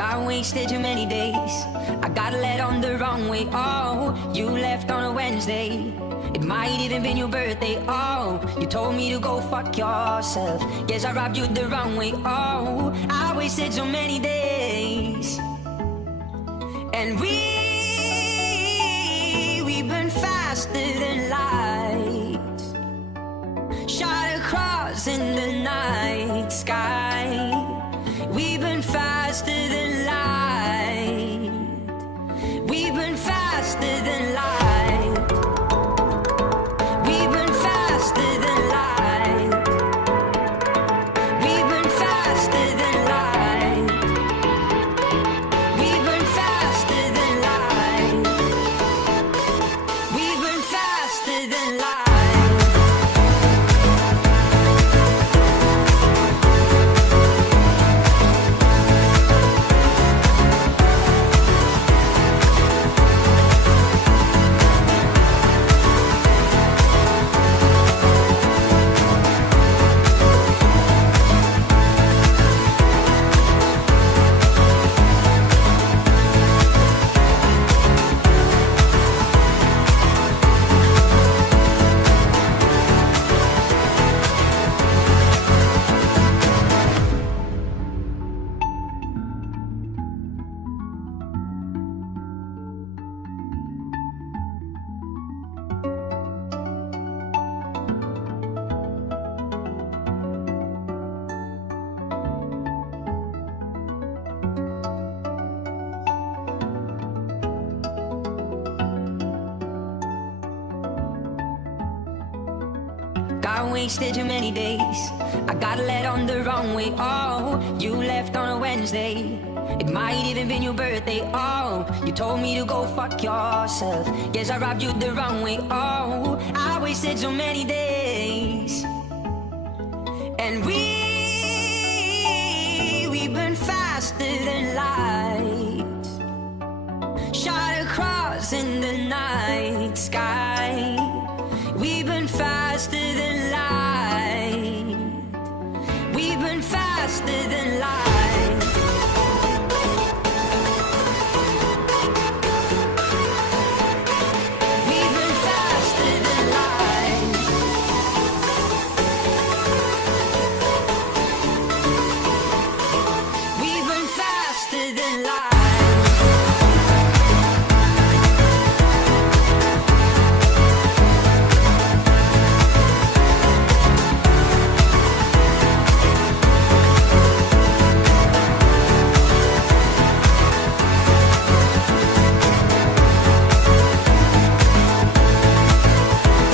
I wasted too many days. I got led on the wrong way. Oh, you left on a Wednesday. It might even been your birthday. Oh, you told me to go fuck yourself. Guess I robbed you the wrong way. Oh, I wasted so many days. And we burn faster than light, shot across in the night sky. We burn faster than light. We burn faster than light. We burn faster than light. We burn faster than light. We burn faster than light. We burn faster than light. I wasted too many days. I got led on the wrong way. Oh, you left on a Wednesday. It might even been your birthday. Oh, you told me to go fuck yourself. Guess I robbed you the wrong way. Oh, I wasted so many days. And we burn faster than light, shot across in the night sky.